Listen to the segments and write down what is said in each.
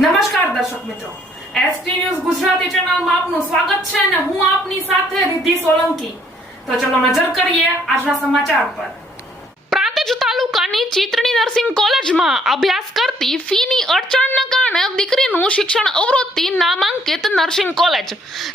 નમસ્કાર દર્શક મિત્રો. એસટી ન્યૂઝ ગુજરાતી ચેનલમાં આપનું સ્વાગત છે અને હું આપની સાથે રિદ્ધિ સોલંકી. તો ચલો નજર કરીએ આજના સમાચાર પર. શિક્ષણ અવરોધતી નામાંકિત નર્સિંગ કોલેજ.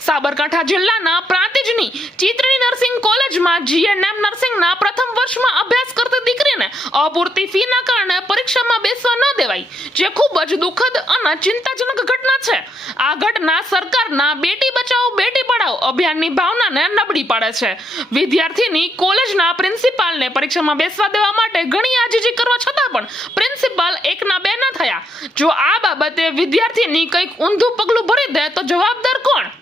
સાબરકાંઠા જિલ્લાના પ્રાંતિજની ચિત્રણી નર્સિંગ કોલેજમાં જીએનએમ નર્સિંગના પ્રથમ વર્ષમાં અભ્યાસ કરતી દીકરીને અપૂરતી ફીના કારણે પરીક્ષામાં બેસવા ન દેવાય. જે ખૂબ જ દુઃખદ અને ચિંતાજનક ઘટના છે. આ ઘટના સરકારના બેટી બચાવો બેટી પઢાઓ અભિયાનની ભાવનાને નબળી પાડે છે. વિદ્યાર્થીની કોલેજના પ્રિન્સિપાલને પરીક્ષામાં બેસવા દેવા માટે ઘણી આજીજી કરવા છતાં પણ પ્રિન્સિપાલ એકના બે ન થયા. જો આ બાબતે વિદ્યાર્થીની કંઈક ઊંધું પગલું ભરી દે તો જવાબદાર કોણ?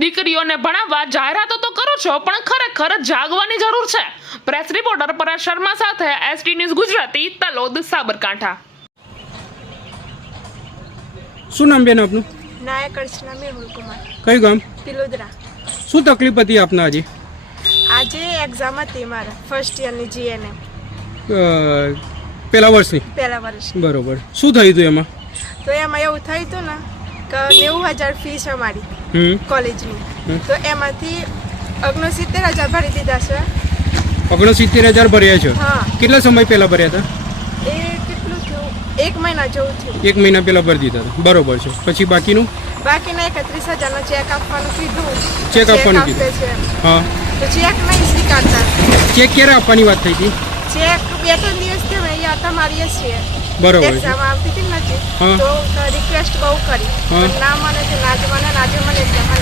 દીકરીઓને ભણાવવા જાહેરાતો તો કરો છો પણ ખરેખર જાગવાની જરૂર છે. પ્રેસ રિપોર્ટર પરેશ શર્મા સાથે એસટી ન્યૂઝ ગુજરાતી તલોદ સાબરકાંઠા. શું નામ બેન આપનું? નાયક અર્ચના મેહુલ કુમાર. કયું ગામ? તિલોદરા. શું તકલીફ હતી આપને આજે? આજે એક્ઝામ હતી મારે ફર્સ્ટ યરની જીએનએમ પહેલા પેલા વર્ષની? પહેલા વર્ષ બરોબર. શું થયું હતું એમાં? તો એમાં એવું થયું હતું ને નેવું હજાર ફી છે મારી હમ. કોલેજની. તો એમાંથી ઓગણસિત્તેર હજાર ભરી દીધા છે. ઓગણસિત્તેર હજાર ભર્યા છે? હા. કેટલા સમય પહેલા ભર્યા હતા? એ કેટલું થયું? એક મહિના જેવું થયું. એક મહિના પહેલા ભરી દીધા હતા. બરોબર છે. પછી બાકીનું? બાકીના એકત્રીસ હજારનો ચેક આપવાનું કીધું. ચેક આપવાનું આપે કીધું. હા. તો ચેક નહીં સ્વીકારતા. ચેક ક્યારે આપવાની વાત થઈ હતી? ચેક બે ત્રણ દિવસ થયો અહીંયા હતા મારીએ છીએ. બરોબર આવતી હતી નથી તો રિક્વેસ્ટ બહુ કરી. પણ ના મને છે ના જ મને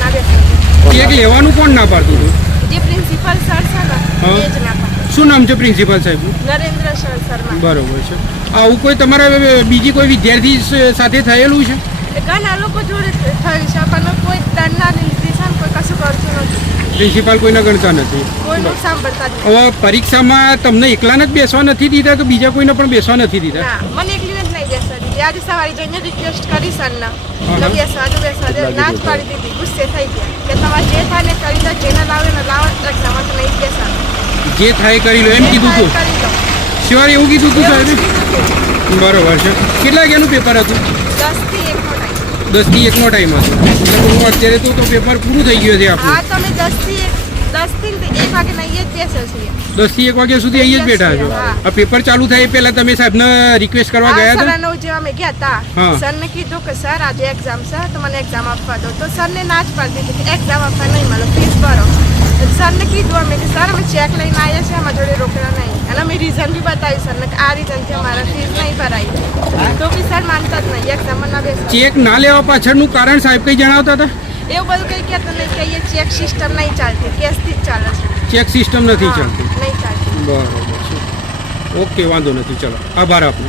ના બેસી. એક લેવાનું કોણ ના પાડતું હતું? જે પ્રિન્સિપલ સર છે ને એ જ ના શું નામ છે પ્રિન્સિપાલ સાહેબ નરેન્દ્ર સર શર્મા. બરોબર છે. આવું કોઈ તમારા બીજી કોઈ વિદ્યાર્થી સાથે થયેલું છે? ઘણા લોકો જોડે થયું છે પણ કોઈ દંડના નિર્દેશન કોઈ કશું કરતું નથી. પ્રિન્સિપાલ કોઈને ગણતા નથી. કોઈનું સાંભળતા હવે પરીક્ષામાં તમને એકલાને જ બેસવા નથી દીધા કે બીજા કોઈને પણ બેસવા નથી દીધા? મને એકલી જ નહીં બેસવા દીધી. આજે સવારે જઈને રિક્વેસ્ટ કરી સરના તો. બેસવા તો બેસવા દે. ના જ પાડી દીધી. ગુસ્સે થઈ ગયા. કે તમારે જે થાય ને કરી દો જેને લાવે ને લાવો. એક્ઝામમાં તો નહીં બેસવા જે થાય કરી લો. એમ કીધું તું. શિવાય એવું કીધું તું સાહેબ? બરોબર છે. કેટલા વાગ્યાનું પેપર હતું? દસથી દસથી એકનો ટાઈમ હતો. એટલે હું અત્યારે તો પેપર પૂરું થઈ ગયું છે હા આપણું તમે દસથી એક દસથી ને એક વાગે નહીં જ બેસે છીએ. દસથી એક વાગ્યા સુધી અહીં જ બેઠા છો? આ પેપર ચાલુ થાય પેલા પહેલા તમે સાહેબને રિક્વેસ્ટ કરવા ગયા હતા? નવ જેવા અમે ગયા હતા. સર સરને કીધું કે સર આજે એક્ઝામ છે તો મને એક્ઝામ આપવા દો. તો સરને ના જ પાડી દીધી કે એક્ઝામ આપવા નહીં મળે ફીસ ભરો. સરને કીધું અમે કે સર અમે ચેક લઈને આવ્યા છીએ અમારા જોડે રોકડા નહીં. અને અમે રીઝન બી બતાવ્યું સરને કે આ રીઝનથી અમારા ફીસ નહીં ભરાઈ તો બી સર માનતા જ નહીં એક્ઝામમાં ના બેસવા ચેક ના લેવા પાછળનું કારણ સાહેબ કઈ જણાવતા હતા? એવું બધું કંઈ કહેતા નહીં કે અહીંયા ચેક સિસ્ટમ નહીં ચાલતી કેશથી જ ચાલે છે. ચેક સિસ્ટમ નથી ચાલતી. નહીં ચાલતી. બરાબર છે. ઓકે વાંધો નથી ચલો. આભાર આપનો.